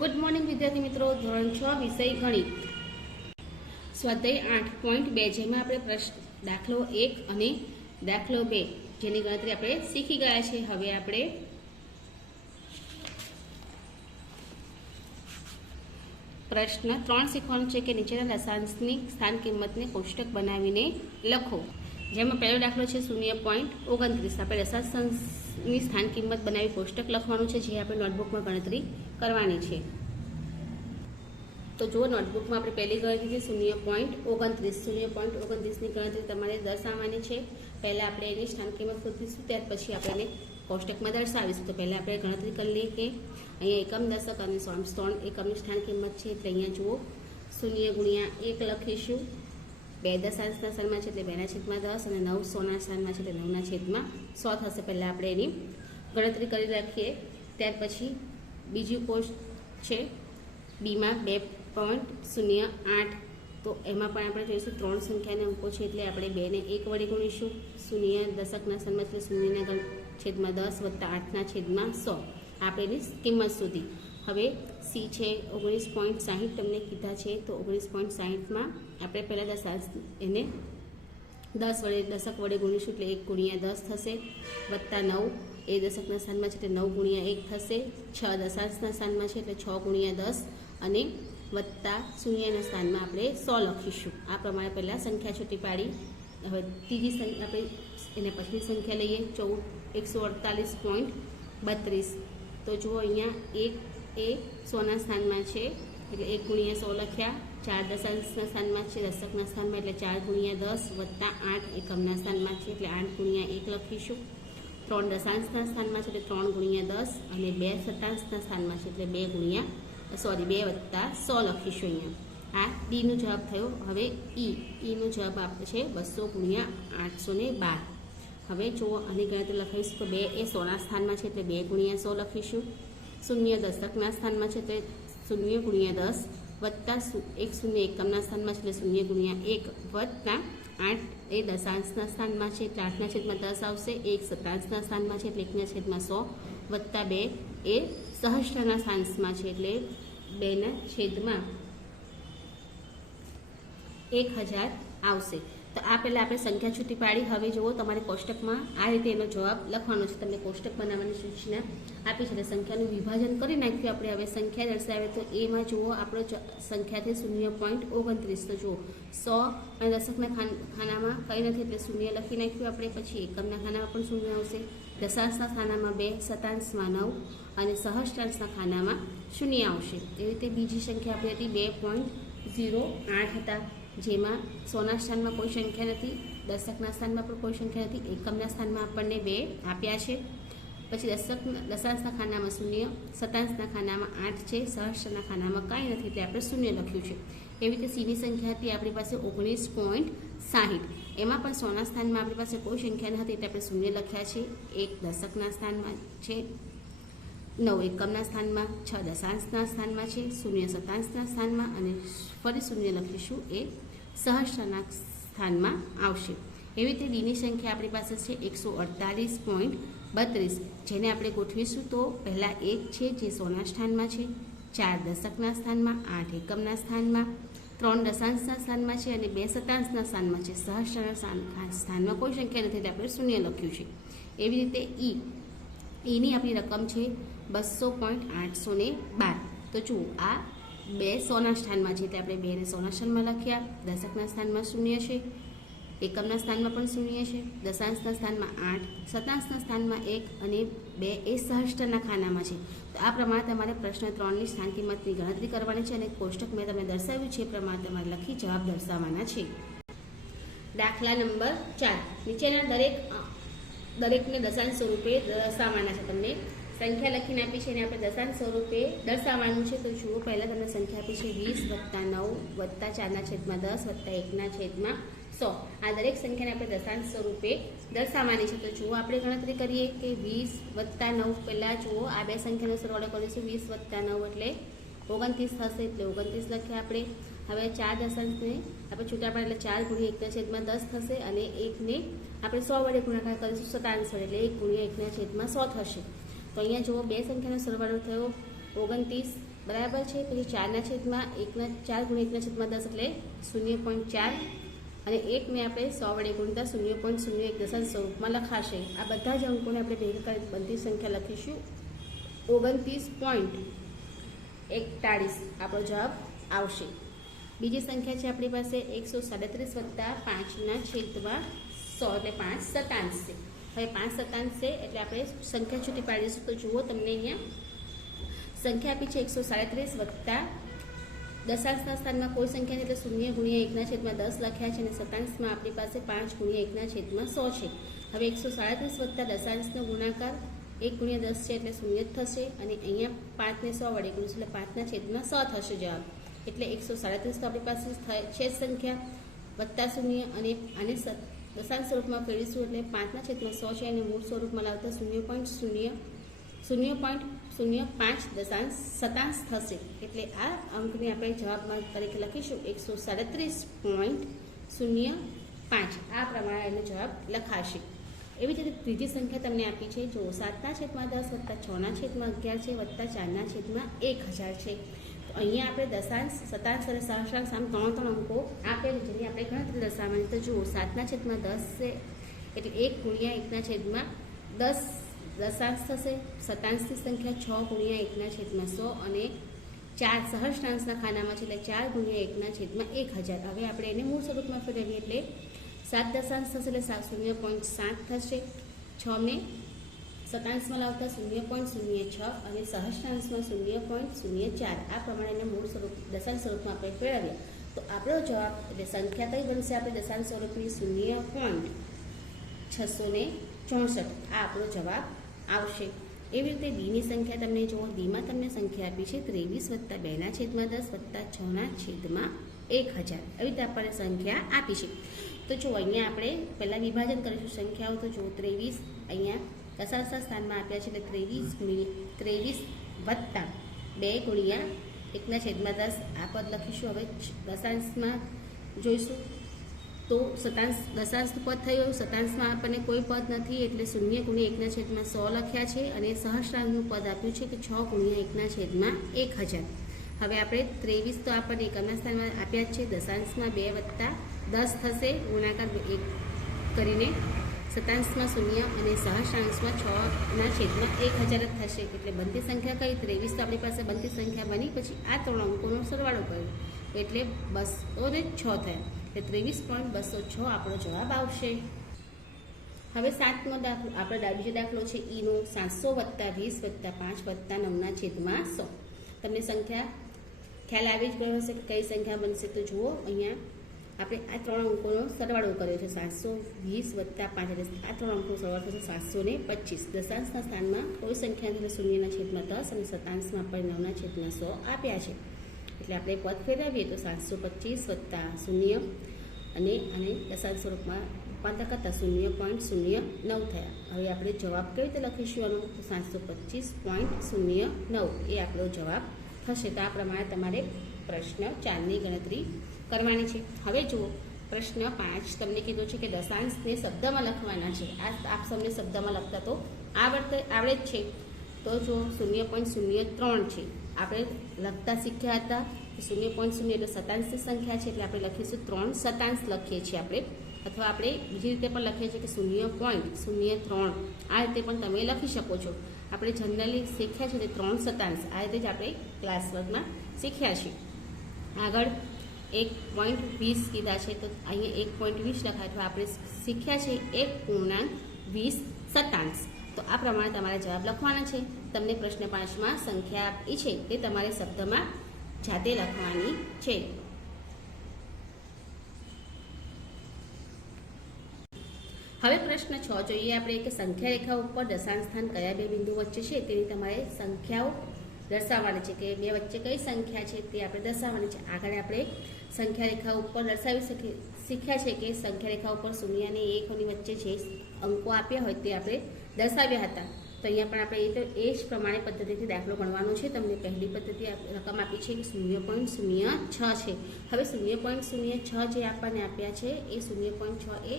Good morning विद्यार्थी मित्रों, धोरण 6 विषय गणित स्वाध्याय 8.2 જેમાં આપણે પ્રશ્ન દાખલો 1 અને દાખલો 2 જેની ગણતરી આપણે શીખી ગયા છે। હવે આપણે પ્રશ્ન 3 શીખવાનું છે કે નીચેના દશાંશની સ્થાન કિંમતને કોષ્ટક બનાવીને લખો। જેમાં પહેલો દાખલો છે 0.29। આપણે દશાંશની સ્થાન કિંમત બનાવી કોષ્ટક લખવાનું છે, જે આપણે નોટબુકમાં ગણતરી કરવાની છે। તો જો નોટબુકમાં આપણે પહેલી ગણતરી છે 0.29। 0.29ની ગણતરી તમારે દર્શાવવાની છે। પહેલાં આપણે એની સ્થાન કિંમત શોધીશું, ત્યાર પછી આપણે એને કોષ્ટકમાં દર્શાવીશું। તો પહેલાં આપણે ગણતરી કરી લઈએ કે અહીંયા એકમ દશક અને ત્રણ એકમની સ્થાન કિંમત છે, એટલે અહીંયા જુઓ 0 ગુણ્યા 1 લખીશું। 2 દશાંશના સ્થાનમાં છે એટલે 2/10 અને 9 100ના સ્થાનમાં છે એટલે 9/100 થશે। પહેલાં આપણે એની ગણતરી કરી રાખીએ। ત્યાર પછી બીજી કોષ્ટ છે બીમાં 2.08। તો એમાં પણ આપણે જોઈશું 3 સંખ્યાના અંકો છે, એટલે આપણે 2ને 1 વડે ગુણીશું। 0 દશકના સ્થાનમાં એટલે 0/10 વત્તા 8/100 આપણે એની કિંમત શોધી। હવે સી છે 19.60 તમને કીધા છે, તો 19.60માં આપણે પહેલાં દશાંશ એને 10 વડે દશક વડે ગુણીશું, એટલે 1 ગુણ્યા 10 થશે, વત્તા 9 એ દશકના સ્થાનમાં છે એટલે 9 ગુણ્યા 1 થશે। 6 દશાંશના સ્થાનમાં છે એટલે 6 ગુણ્યા 10 અને વત્તા શૂન્યના સ્થાનમાં આપણે 100 લખીશું। આ પ્રમાણે પહેલાં સંખ્યા છૂટી પાડી। હવે ત્રીજી સંખ્યા આપણે એને પછીની સંખ્યા લઈએ 148.32। તો જુઓ અહીંયા 1 એ 100ના સ્થાનમાં છે એટલે 1 ગુણ્યા 100 લખ્યા। 4 દશાંશના સ્થાનમાં છે દશકના સ્થાનમાં એટલે 4 ગુણ્યા 10 વત્તા 8 એકમના સ્થાનમાં છે એટલે 8 ગુણ્યા 1 લખીશું। 3 દશાંશના સ્થાનમાં છે એટલે 3 ગુણ્યા 10 અને 2 શતાંશના સ્થાનમાં છે એટલે 2 વત્તા 100 લખીશું અહીંયા। આ ડીનો જવાબ થયો। હવે ઈનો જવાબ આપે છે 200 ગુણ્યા 812। હવે જુઓ આની ગણતરી લખાવીશું તો 2 એ 100ના સ્થાનમાં છે એટલે 2 ગુણ્યા 100 લખીશું। 0 દશકના સ્થાનમાં છે એટલે 0 ગુણ્યા 10 વત્તા 1 0 એકમના સ્થાનમાં છે એટલે 0 ગુણ્યા 1 વત્તા 8 એ દશાંશના સ્થાનમાં છે એટલે 8/10 આવશે। 1 શતાંશના સ્થાનમાં છે એટલે 1/100 વત્તા 2 એ સહસ્ત્રના સ્થાનમાં છે એટલે 2/1000 આવશે। તો આ પહેલાં આપણે સંખ્યા છૂટી પાડી। હવે જુઓ તમારે કોષ્ટકમાં આ રીતે એનો જવાબ લખવાનો છે। તમને કોષ્ટક બનાવવાની સૂચના આપી છે, એટલે સંખ્યાનું વિભાજન કરી નાખ્યું આપણે। હવે સંખ્યા દર્શાવે તો એમાં જુઓ આપણો સંખ્યા છે 0.29। તો જુઓ 100 અને દશકના ખાનામાં કંઈ નથી એટલે 0 લખી નાખ્યું આપણે। પછી એકમના ખાનામાં પણ 0 આવશે, દશાંશના ખાનામાં 2, શતાંશમાં 9 અને સહસ્ત્રાંશના ખાનામાં 0 આવશે। એવી રીતે બીજી સંખ્યા આપણી હતી 2.08 હતા, જેમાં 100ના સ્થાનમાં કોઈ સંખ્યા નથી, દશકના સ્થાનમાં પણ કોઈ સંખ્યા નથી, એકમના સ્થાનમાં આપણને 2 આપ્યા છે। પછી દશાંશના ખાનામાં 0, શતાંશના ખાનામાં 8 છે, સહસ્ત્રના ખાનામાં કાંઈ નથી એટલે આપણે 0 લખ્યું છે। એવી રીતે સીની સંખ્યા હતી આપણી પાસે 19.60। એમાં પણ 100ના સ્થાનમાં આપણી પાસે કોઈ સંખ્યા નથી એટલે આપણે 0 લખ્યા છે। 1 દશકના સ્થાનમાં છે, 9 એકમના સ્થાનમાં, 6 દશાંશના સ્થાનમાં છે, 0 શતાંશના સ્થાનમાં અને ફરી 0 લખીશું એ સહસ્ત્રના સ્થાનમાં આવશે। એવી રીતે ડીની સંખ્યા આપણી પાસે છે 148.32, જેને આપણે ગોઠવીશું તો પહેલાં 1 છે જે 100ના સ્થાનમાં છે, 4 દશકના સ્થાનમાં, 8 એકમના સ્થાનમાં, 3 દશાંશના સ્થાનમાં છે અને 2 શતાંશના સ્થાનમાં છે। સહસ્ત્રના સ્થાનમાં કોઈ સંખ્યા નથી એટલે આપણે 0 લખ્યું છે। એવી રીતે ઈની આપણી રકમ છે 200.812। તો જુઓ આ 2 100ના સ્થાનમાં છે એટલે આપણે 2ને 100ના સ્થાનમાં લખ્યા। દશકના સ્થાનમાં 0 છે, એકમના સ્થાનમાં પણ 0 છે, દશાંશના સ્થાનમાં 8, શતાંશના સ્થાનમાં 1 અને 2 એ સહસ્ત્રના ખાનામાં છે। તો આ પ્રમાણે તમારે પ્રશ્ન 3ની સ્થાન કિંમતની ગણતરી કરવાની છે અને કોષ્ટક મેં તમને દર્શાવ્યું છે એ પ્રમાણે તમારે લખી જવાબ દર્શાવવાના છે। દાખલા નંબર 4, નીચેના દરેકને દશાંશ સ્વરૂપે દર્શાવવાના છે। તમને સંખ્યા લખીને આપી છે અને આપણે દશાંશ સ્વરૂપે દર્શાવવાનું છે। તો જુઓ પહેલાં તમને સંખ્યા આપી છે 20 વત્તા 9 વત્તા 4/10 વત્તા 1/100। આ દરેક સંખ્યાને આપણે દશાંશ સ્વરૂપે દર્શાવવાની છે। તો જુઓ આપણે ગણતરી કરીએ કે 20 વત્તા 9, પહેલાં જુઓ આ બે સંખ્યાનો સરવાળો કરીશું। 20 વત્તા 9 એટલે 29 થશે, એટલે 29 લખ્યા આપણે। હવે 4 દશાંશને આપણે છૂટા પાડે એટલે 4 ગુણ્યા 1/10 થશે અને 1ને આપણે 100 વડે ગુણાકાર કરીશું શતાંશ વડે એટલે 1 ગુણ્યા 1/100 થશે। તો અહીંયા જુઓ બે સંખ્યાનો સરવાળો થયો 29 બરાબર છે। પછી 4 છેદમાં 1 4 ગુણ્યા 1 છેદમાં 10 એટલે 0.4 અને 1 ને આપણે 100 વડે ગુણતા 0.01 દશાંશ સ્વરૂપમાં લખાશે। આ બધા જ અંકોને આપણે ભેગા કરી બનતી સંખ્યા લખીશું 29.41 આપણો જવાબ આવશે। બીજી સંખ્યા છે આપણી પાસે 137 વત્તા 5 છેદમાં 100 એટલે 5 શતાંશ છે। હવે 5 શતાંશ છે એટલે આપણે સંખ્યા છૂટી પાડીશું। તો જુઓ તમને અહીંયા સંખ્યા આપી છે 137 વત્તા દશાંશના સ્થાનમાં કોઈ સંખ્યા એટલે 0 ગુણ્યા 1 છેદમાં 10 લખ્યા છે અને શતાંશમાં આપણી પાસે 5 ગુણ્યા 1 છેદમાં 100 છે। હવે 137 વત્તા દશાંશનો ગુણાકાર 1 ગુણ્યા 10 છે એટલે 0 જ થશે અને અહીંયા 5 ને 100 વડે ગુણીશું એટલે 5 છેદમાં 100 થશે જવાબ। એટલે 137 તો આપણી પાસે છે સંખ્યા વત્તા 0 અને આને દશાંશ સ્વરૂપમાં ફેરવીશું એટલે 5 છેદમાં 100 છે અને મૂળ સ્વરૂપમાં લાવતા 0.05 દશાંશ શતાંશ થશે। એટલે આ અંકને આપણે જવાબમાં તરીકે લખીશું 137.05 આ પ્રમાણે એનો જવાબ લખાશે। એવી જ રીતે ત્રીજી સંખ્યા તમને આપી છે જો 7 છેદમાં 10 વત્તા 6 છેદમાં 11 છે વત્તા 4 છેદમાં 1000 છે। તો અહીંયા આપણે દશાંશ શતાંશ અને સહસ્રાંશ આમ ત્રણ અંકો આપેલ જેની આપણે ગણતરી દર્શાવવાની। તો જુઓ 7 છેદમાં 10 છે એટલે 1 ગુણ્યા 1 છેદમાં 10 દશાંશ થશે। શતાંશની સંખ્યા 6 ગુણ્યા 1 છેદમાં 100 અને 4 સહસ્રાંશના ખાનામાં છે એટલે 4 ગુણ્યા 1 છેદમાં 1000। હવે આપણે એને મૂળ સ્વરૂપમાં ફેરવીએ એટલે 7 દશાંશ થશે એટલે 0.7 થશે। 6 ને શતાંશમાં લાવતા 0.06 અને સહસ્રાંશમાં 0.04 આ પ્રમાણે એને મૂળ સ્વરૂપ દશાંશ સ્વરૂપમાં આપણે ફેરવીએ તો આપણો જવાબ એટલે સંખ્યા કઈ બનશે આપણે દશાંશ સ્વરૂપની 0.664 આ આપણો જવાબ આવશે। એવી રીતે બીની સંખ્યા તમને જુઓ બીમાં તમને સંખ્યા આપી છે 23 વત્તા 2 છેદમાં 10 વત્તા 6 છેદમાં 1000 એવી રીતે આપણને સંખ્યા આપી છે। તો જો અહીંયા આપણે પહેલાં વિભાજન કરીશું સંખ્યાઓ। તો જો 23 અહીંયા દશાંશના સ્થાનમાં આપ્યા છે એટલે 23 વત્તા 2 ગુણ્યા 1 છેદમાં 10 આ પદ લખીશું। હવે દશાંશમાં જોઈશું તો દશાંશનું પદ થયું શતાંશમાં આપણને કોઈ પદ નથી એટલે 0 ગુણ્યા 1 છેદમાં 100 લખ્યા છે અને સહસ્રાંશનું પદ આપ્યું છે કે 6 ગુણ્યા 1 છેદમાં 1000। હવે આપણે 23 તો આપણને એકમના સ્થાનમાં આપ્યા જ છે દશાંશમાં 2 વત્તા 10 થશે ગુણાકાર 1 કરીને શતાંશમાં 0 અને સહસ્રાંશમાં 6 છેદમાં 1000 જ થશે। એટલે બનતી સંખ્યા કઈ 23 તો આપણી પાસે બનતી સંખ્યા બની પછી આ ત્રણ અંકોનો સરવાળો કર્યો એટલે 206 થયા એટલે 23.206 આપણો જવાબ આવશે। હવે 7મો દાખલો આપણો બીજો દાખલો છે ઈનો 700 વત્તા 20 વત્તા 5 વત્તા 9 છેદમાં 100। તમને સંખ્યા ખ્યાલ આવી જ ગયો હશે કે કઈ સંખ્યા બનશે। તો જુઓ અહીંયા આપણે આ ત્રણ અંકોનો સરવાળો કર્યો છે 720 વત્તા 5 એટલે આ ત્રણ અંકોનો સરવાળો થશે 725। દશાંશના સ્થાનમાં કોઈ સંખ્યા એટલે 0 છેદમાં 10 અને શતાંશમાં આપણે 9 છેદમાં 100 આપ્યા છે એટલે આપણે પદ ફેરવીએ તો 725 વત્તા 0 અને દશાંશ સ્વરૂપમાં રૂપાંતર કરતાં 0.09 થયા। હવે આપણે જવાબ કેવી રીતે લખીશું આનો તો 725.09 એ આપણો જવાબ થશે। તો આ પ્રમાણે તમારે પ્રશ્ન 4ની ગણતરી કરવાની છે। હવે જુઓ પ્રશ્ન 5 તમને કીધું છે કે દશાંશને શબ્દમાં લખવાના છે। આ આપ સૌને શબ્દમાં લખતા તો આવડે જ છે। તો જો 0.03 છે આપણે લખતા શીખ્યા હતા કે 0.0 એટલે શતાંશની સંખ્યા છે એટલે આપણે લખીશું 3 શતાંશ લખીએ છીએ આપણે અથવા આપણે બીજી રીતે પણ લખીએ છીએ કે 0.03 આ રીતે પણ તમે લખી શકો છો। આપણે જનરલી શીખ્યા છે તે 3 શતાંશ આ રીતે જ આપણે ક્લાસ વર્કમાં શીખ્યા છીએ। આગળ 1.20 કીધા છે તો અહીંયા 1.20 લખાય તો આપણે શીખ્યા છે 1.20 શતાંશ। તો આ પ્રમાણે તમારે જવાબ લખવાના છે। તમને પ્રશ્ન 5માં સંખ્યા આપી છે તે તમારે શબ્દમાં જાતે લખવાની છે। હવે પ્રશ્ન 6 જોઈએ આપણે કે સંખ્યા રેખા ઉપર દશાંશ સ્થાન કયા બે બિંદુ વચ્ચે છે તેની તમારે સંખ્યાઓ દર્શાવવાની છે કે બે વચ્ચે કઈ સંખ્યા છે તે આપણે દર્શાવવાની છે। આગળ આપણે સંખ્યા રેખા ઉપર દર્શાવી શીખ્યા છે કે સંખ્યા રેખા ઉપર 0 અને 1 ની વચ્ચે જે અંકો આપ્યા હોય તે આપણે દર્શાવ્યા હતા। તો અહીંયા પણ આપણે એ જ પ્રમાણે પદ્ધતિથી દાખલો ગણવાનો છે। તમને પહેલી પદ્ધતિ રકમ આપી છે કે 0.06 છે। હવે 0.06 જે આપણને આપ્યા છે એ 0.6 એ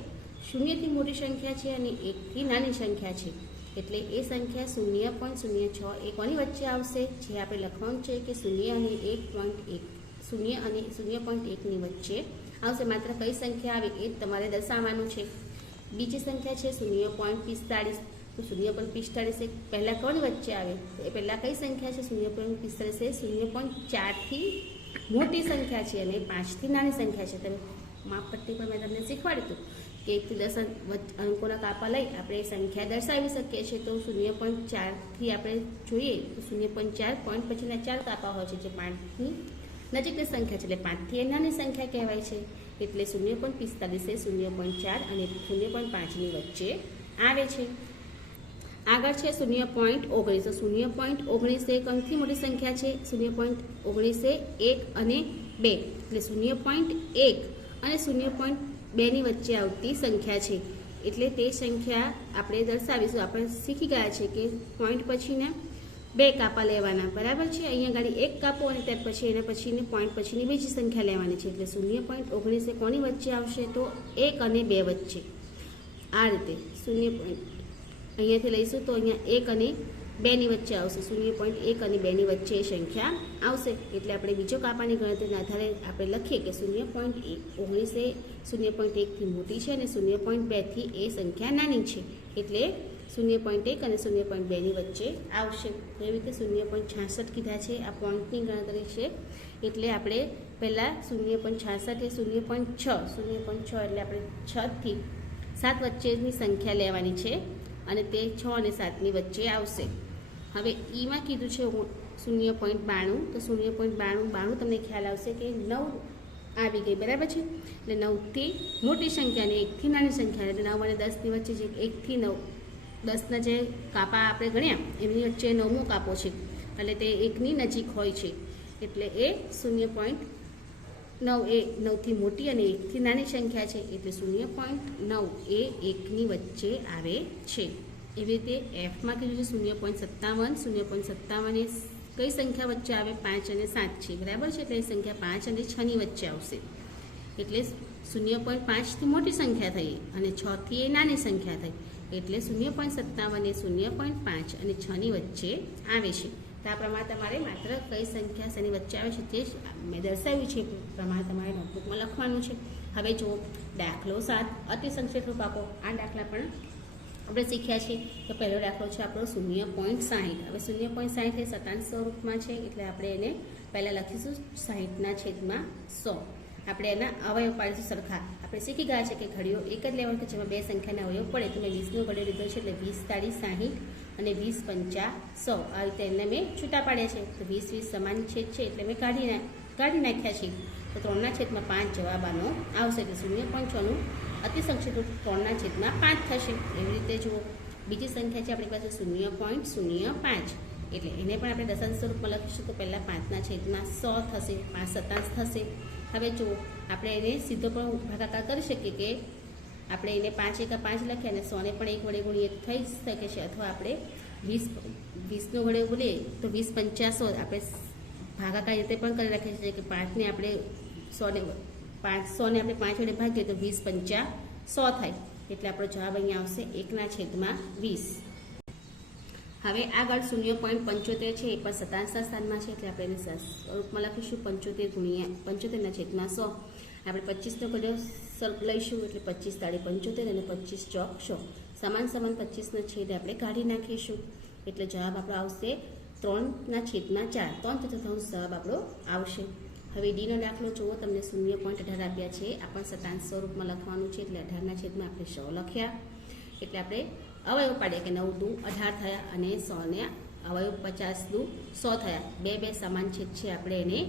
0થી મોટી સંખ્યા છે અને 1થી નાની સંખ્યા છે। એટલે એ સંખ્યા 0.06 એ કોની વચ્ચે આવશે? જે આપણે લખવાનું છે કે 0 અને 1.1, 0 અને 0.1ની વચ્ચે આવશે. માત્ર કઈ સંખ્યા આવે એ તમારે દર્શાવવાનું છે. બીજી સંખ્યા છે 0.45. તો 0.45 એ પહેલાં કોની વચ્ચે આવે? તો એ પહેલાં કઈ સંખ્યા છે? 0.45 એ 0.4થી મોટી સંખ્યા છે અને 5થી નાની સંખ્યા છે. તમે માપપટ્ટી પર મેં તમને શીખવાડ્યું હતું કે 1 થી 10 અંકોના કાપા લઈ આપણે સંખ્યા દર્શાવી શકીએ છીએ. તો 0.4થી આપણે જોઈએ તો 0.4 પોઈન્ટ પછીના 4 કાપા હોય છે જે 5ની નજીકની સંખ્યા છે, એટલે 5થી એ નાની સંખ્યા કહેવાય છે. એટલે 0.45 એ 0.4 અને 0.5ની વચ્ચે આવે છે. આગળ છે 0.19. તો 0.19 એ કમથી મોટી સંખ્યા છે? 0.19 એ 1 અને 2, એટલે 0.1 અને 0.2ની વચ્ચે આવતી સંખ્યા છે. એટલે તે સંખ્યા આપણે દર્શાવીશું. આપણે શીખી ગયા છે કે પોઈન્ટ પછીના 2 કાપા લેવાના, બરાબર છે. અહીંયા ગાડી 1 કાપો અને ત્યાર પછી એના પછીની પોઈન્ટ પછીની બીજી સંખ્યા લેવાની છે. એટલે 0.19 એ કોની વચ્ચે આવશે? તો 1 અને 2 વચ્ચે. આ રીતે 0. અહીંયાથી લઈશું તો અહીંયા 1 અને 2ની વચ્ચે આવશે. 0.1 અને 2ની વચ્ચે એ સંખ્યા આવશે. એટલે આપણે બીજો કાપાની ગણતરીના આધારે આપણે લખીએ કે 0.19 એ 0.1થી મોટી છે અને 0.2થી એ સંખ્યા નાની છે. એટલે 0.1 અને 0.2ની વચ્ચે આવશે. એવી રીતે 0.66 કીધા છે. આ પોઈન્ટની ગણતરી છે. એટલે આપણે પહેલાં 0.66 એ 0.6 એટલે આપણે 6થી 7 વચ્ચેની સંખ્યા લેવાની છે અને તે 6 અને 7ની વચ્ચે આવશે. હવે ઈમાં કીધું છે 0.92. તો 0.92 તમને ખ્યાલ આવશે કે 9 આવી ગઈ, બરાબર છે. એટલે 9થી મોટી સંખ્યા અને 1થી નાની સંખ્યા, એટલે 9 અને 10ની વચ્ચે જે 1થી 9, 10ના જે કાપા આપણે ગણ્યા એમની વચ્ચે 9મો કાપો છે, એટલે તે 1ની નજીક હોય છે. એટલે એ 0.9 એ 9થી મોટી અને 1થી નાની સંખ્યા છે. એટલે 0.9 એ 1ની વચ્ચે આવે છે. એવી રીતે એફમાં કીધું છે 0.57. 0.57 એ કઈ સંખ્યા વચ્ચે આવે? 5 અને 7 છે, બરાબર છે. એટલે એ સંખ્યા 5 અને 6ની વચ્ચે આવશે. એટલે 0.5થી મોટી સંખ્યા થઈ અને 6થી એ નાની સંખ્યા થઈ. એટલે 0.57 એ 0.5 અને 6ની વચ્ચે આવે છે. તો આ પ્રમાણે તમારે માત્ર કઈ સંખ્યા શેની વચ્ચે આવે છે તે જ મેં દર્શાવ્યું છે. પ્રમાણે તમારે નોટબુકમાં લખવાનું છે. હવે જુઓ દાખલો 7, અતિ સંક્ષિપ્ત રૂપ આપો. આ દાખલા પણ આપણે શીખ્યા છીએ. તો પહેલો દાખલો છે આપણો 0.60. હવે 0.60 એ શતાંશ સ્વરૂપમાં છે, એટલે આપણે એને પહેલાં લખીશું 60/100. આપણે એના અવયવ પાડીશું સરખા. આપણે શીખી ગયા છે કે ઘડીઓ એક જ લેવાનું કે જેમાં 2 સંખ્યાના અવયવ પડે. તો મેં 20નો ઘડિયો લીધો છે, એટલે 20 તાળી 60 અને 20 પંચા 100. આ રીતે એને મેં છૂટા પાડ્યા છે. તો 20 સમાન છેદ છે એટલે મેં કાઢી નાખ્યા છે. તો 3/5 જવાબ આનો આવશે. એટલે 0.6નું અતિ સંક્ષિપ્ત 3/5 થશે. એવી રીતે જુઓ બીજી સંખ્યા છે આપણી પાસે 0.05. એટલે એને પણ આપણે દશાંશ સ્વરૂપમાં લખીશું. તો પહેલાં 5/100 થશે, 5 શતાંશ થશે. હવે જુઓ આપણે એને સીધો પણ ભાગાકાર કરી શકીએ કે આપણે એને 5 × 5 લખીએ અને 100ને પણ 1 વડે ગુણીએ થઈ શકે છે. અથવા આપણે 20નો વડે બોલીએ તો 20 પંચા 100 આપણે ભાગાકાર રીતે પણ કરી રાખીએ છીએ કે 5ને આપણે 100ને આપણે 5 વડે ભાગીએ તો 20 પંચા 100 થાય. એટલે આપણો જવાબ અહીંયા આવશે 1/20. હવે આગળ 0.75 છે, એ પણ શતાંશના સ્થાનમાં છે, એટલે આપણે એને સ્વરૂપમાં લખીશું 75/100. આપણે 25નો ઘડિયો લઈશું, એટલે 25 તાળી 75 અને 25 ચોક 100. સમાન 25નો છેદ આપણે કાઢી નાખીશું. એટલે જવાબ આપણો આવશે 3/4. 3/4 જવાબ આપણો આવશે. હવે ડીનો દાખલો જુઓ, તમને 0.18 આપ્યા છે. આ પણ શતાંશ સ્વરૂપમાં લખવાનું છે, એટલે 18/100 આપણે 100 લખ્યા. એટલે આપણે અવયવ પાડ્યા કે 9 દુ 18 થયા અને 100ને અવયવ 50 દુ 100 થયા. 2 સમાન છેદ છે, આપણે એને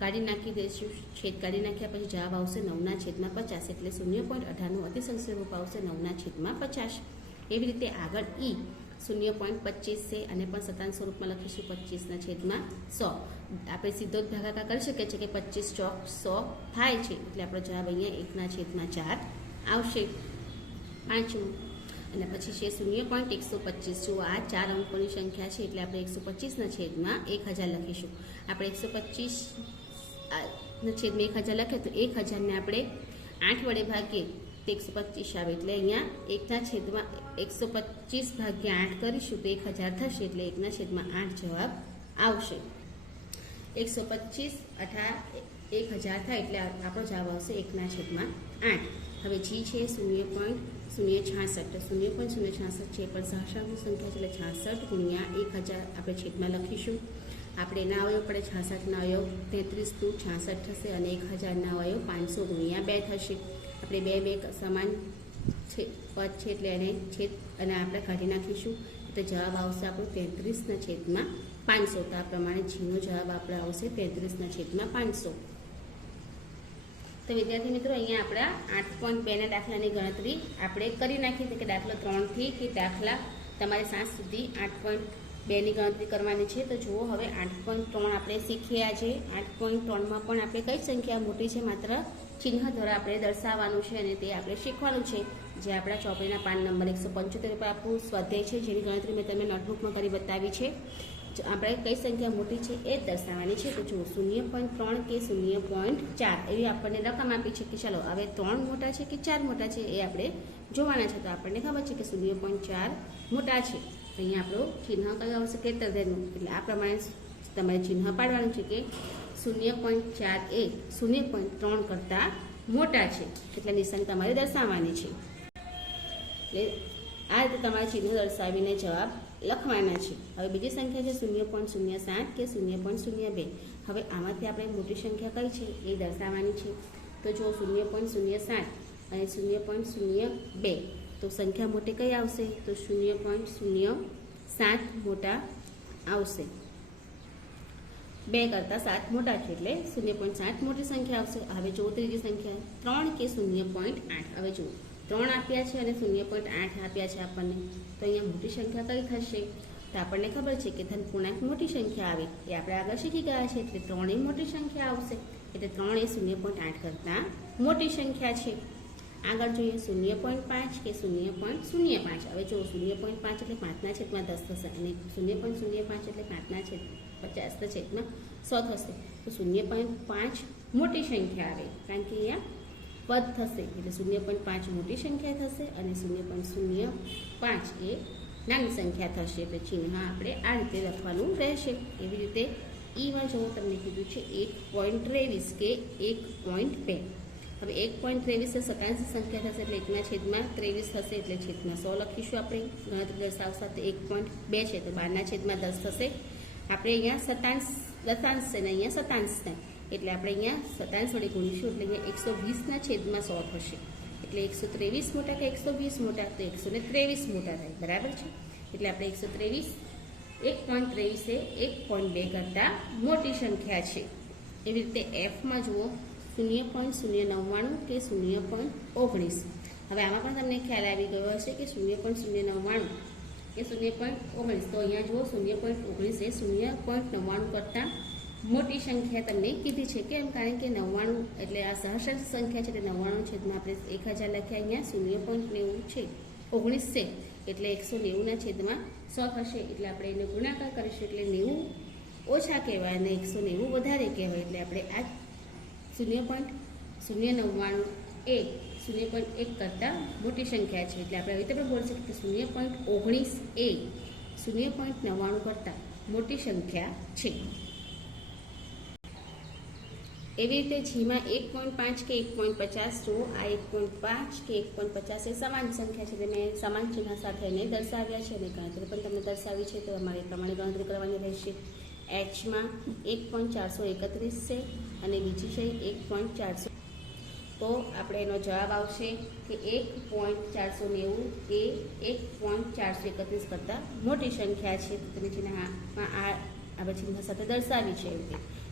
કાઢી નાખી દઈશું. છેદ કાઢી નાખ્યા પછી જવાબ આવશે 9/50. એટલે 0.18નું અતિ સંક્ષિપ્ત રૂપ આવશે 9/50. એવી રીતે આગળ 0.25 છે, અને પણ શતાંશ સ્વરૂપમાં લખીશું 25/100. આપણે સીધો જ ભાગાકાર કરી શકીએ છીએ કે 25 ચોક 100 થાય છે. એટલે આપણો જવાબ અહીંયા 1/4 આવશે. પાંચમું અને પછી છે 0.125. જો આ 4 અંકોની સંખ્યા છે, એટલે આપણે 125/1000 લખીશું. આપણે 125/1000 લખીએ તો 1000ને આપણે 8 વડે ભાગીએ તે 125 આવે એટલે અહીંયા 1/125 ભાગ્યા 8 કરીશું તો 1000 થશે એટલે 1/8 જવાબ આવશે. 125 1000 થાય એટલે આપણો જવાબ આવશે 1/8. હવે જી છે 0.066 તો 0.066 છે પણ સહસ્રાંકની સંખ્યા છે એટલે 66 ગુણ્યા 1000 આપણે છેદમાં લખીશું. આપણે એના અવયવ પડે 66ના અવયવ 33 × 66 થશે અને 1000ના અવયવ 500 ગુણ્યા 2 થશે. આપણે બે સમાન છે પદ છે એટલે એને છેદ અને આપણે કાઢી નાખીશું તો જવાબ આવશે આપણો 33/500. તો આ પ્રમાણે જીનો જવાબ આપણે આવશે 33/500. તો વિદ્યાર્થી મિત્રો અહીંયા આપણા 8.2ના દાખલાની ગણતરી આપણે કરી નાખી કે દાખલો 3થી કે દાખલા તમારે 7 સુધી 8.2ની ગણતરી કરવાની છે. તો જુઓ હવે 8.3 આપણે શીખ્યા છે. 8.3માં પણ આપણે કઈ સંખ્યા મોટી છે માત્ર ચિહ્ન દ્વારા આપણે દર્શાવવાનું છે અને તે આપણે શીખવાનું છે. જે આપણા ચોપડીના પાન નંબર 175 પર આપણું સ્વાધ્યાય છે જેની ગણતરી મેં તમને નોટબુકમાં કરી બતાવી છે. આપણે કઈ સંખ્યા મોટી છે એ જ દર્શાવવાની છે. તો જુઓ 0.3 કે 0.4 એવી આપણને રકમ આપી છે કે ચાલો હવે 3 મોટા છે કે 4 મોટા છે એ આપણે જોવાના છે. તો આપણને ખબર છે કે 0.4 મોટા છે. અહીંયા આપણું ચિહ્ન કયું આવશે કેતરધેરનું એટલે આ પ્રમાણે તમારે ચિહ્ન પાડવાનું છે કે 0.4 એ 0.3 કરતાં મોટા છે એટલે નિશાની તમારે દર્શાવવાની છે. એટલે આ રીતે તમારે ચિહ્ન દર્શાવીને જવાબ લખવાના છે. હવે બીજી સંખ્યા છે 0.07 કે 0.02. હવે આમાંથી આપણે મોટી સંખ્યા કઈ છે એ દર્શાવવાની છે. તો જો 0.07 અને 0.02 તો સંખ્યા મોટી કઈ આવશે તો 0.07 મોટા આવશે. 2 કરતાં 7 મોટા છે એટલે 0.7 મોટી સંખ્યા આવશે. હવે જો ત્રીજી સંખ્યા 3 કે 0.8. હવે જુઓ 3 આપ્યા છે અને 0.8 આપ્યા છે આપણને. તો અહીંયા મોટી સંખ્યા કઈ થશે તો આપણને ખબર છે કે ધન પૂર્ણાંક મોટી સંખ્યા આવે એ આપણે આગળ શીખી ગયા છે એટલે 3 એ મોટી સંખ્યા આવશે એટલે 3 એ 0.8 કરતાં મોટી સંખ્યા છે. આગળ જોઈએ 0.5 કે 0.05. હવે જો 0.5 એટલે 5/10 થશે અને 0.05 એટલે 5/50 થશે. તો 0.5 મોટી સંખ્યા આવે કારણ કે અહીંયા પદ થશે એટલે 0.5 મોટી સંખ્યા થશે અને 0.05 એ નાની સંખ્યા થશે. એટલે ચિહ્ન આપણે આ રીતે લખવાનું રહેશે. એવી રીતે ઈમાં જો તમને કીધું છે 1.23 કે 1.2. હવે 1.23 એ શતાંશ સંખ્યા થશે એટલે 1/23 થશે એટલે છેદમાં 100 લખીશું. આપણે ગણતરી દર્શાવતા તો 1.2 છે તો 12/10 થશે. આપણે અહીંયા શતાંશ દશાંશ છે ને અહીંયા શતાંશ છે એટલે આપણે અહીંયા શતાંશ વડે ગુણીશું એટલે અહીંયા 120/100 થશે. એટલે 123 મોટા કે 120 મોટા તો 123 મોટા થાય બરાબર છે. એટલે આપણે 1.23 એ 1.2 કરતાં મોટી સંખ્યા છે. એવી રીતે એફમાં જુઓ 0.099 કે 0.19. હવે આમાં પણ તમને ખ્યાલ આવી ગયો હશે કે 0.099 કે 0.19. તો અહીંયા જુઓ 0.19 એ 0.99 કરતાં મોટી સંખ્યા તમને કીધી છે. કેમ કારણ કે 99 એટલે આ સહસ્રાંશ સંખ્યા છે એટલે 99 છેદમાં આપણે 1000 લખ્યા. અહીંયા 0.90 છે 19 છે એટલે 190ના છેદમાં 100 થશે. એટલે આપણે એને ગુણાકાર કરીશું એટલે 90 ઓછા કહેવાય અને 190 વધારે કહેવાય. એટલે આપણે આ 0.099 એ 0.1 કરતાં મોટી સંખ્યા છે. એટલે આપણે હવે પણ બોલી શકીએ કે 0.19 એ 0.99 કરતાં મોટી સંખ્યા છે. એવી રીતે જીમાં 1.5 કે 1.50 જુઓ આ 1.5 કે 1.50 એ સમાન સંખ્યા છે. તેને સમાન ચિહ્ન સાથે એને દર્શાવ્યા છે અને ગણતરી પણ તમને દર્શાવી છે તો અમારે એ પ્રમાણે ગણતરી કરવાની રહેશે. એચમાં 1.431 છે અને બીજી છે 1.400. તો આપણે એનો જવાબ આવશે કે 1.490 એ 1.431 કરતાં મોટી સંખ્યા છે. તો તમે ચિહ્નમાં આ ચિહ્ન સાથે દર્શાવી છે.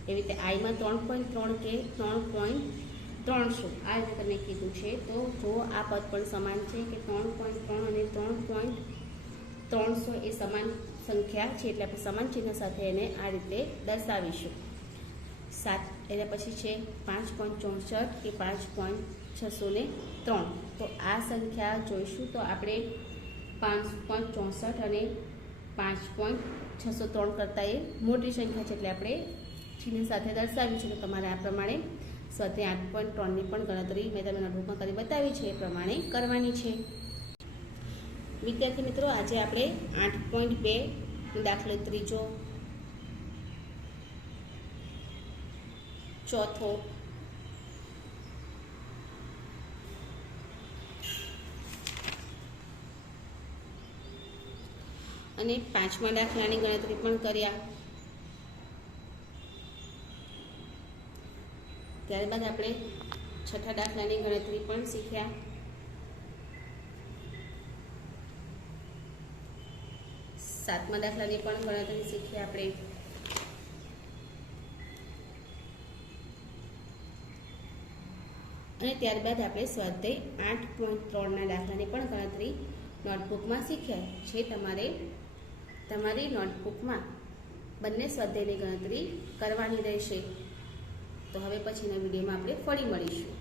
એવી રીતે આઈમાં 3.3 કે 3.300 આ રીતે તમે કીધું છે. તો જો આ પદ પણ સમાન છે કે 3.3 અને 3.300 એ સમાન સંખ્યા છે એટલે આપણે સમાન ચિહ્ન સાથે એને આ રીતે દર્શાવીશું. 7 એના પછી છે 5.64 કે 5.603. તો આ સંખ્યા જોઈશું તો આપણે 5.64 અને 5.603 કરતાં એ મોટી સંખ્યા છે એટલે આપણે ચિહ્ન સાથે દર્શાવ્યું છે. તો તમારે આ પ્રમાણે સ્વાધ્યાય 8.3ની પણ ગણતરી મેં તમને નોટબુકમાં કરી બતાવી છે એ પ્રમાણે કરવાની છે. વિદ્યાર્થી મિત્રો, આજે આપણે 8.2 દાખલો ત્રીજો, ચોથો અને 5મા દાખલાની ગણતરી પણ કર્યા. ત્યારબાદ આપણે 6ઠા દાખલાની ગણતરી પણ શીખ્યા. 7મા દાખલાની પણ ગણતરી શીખ્યા આપણે. અને ત્યારબાદ આપણે સ્વાધ્યાય 8.3ના દાખલાની પણ ગણતરી નોટબુકમાં શીખ્યા છે. તમારી નોટબુકમાં બંને સ્વાધ્યાયની ગણતરી કરવાની રહેશે. તો હવે પછીના વિડીયોમાં આપણે ફરી મળીશું.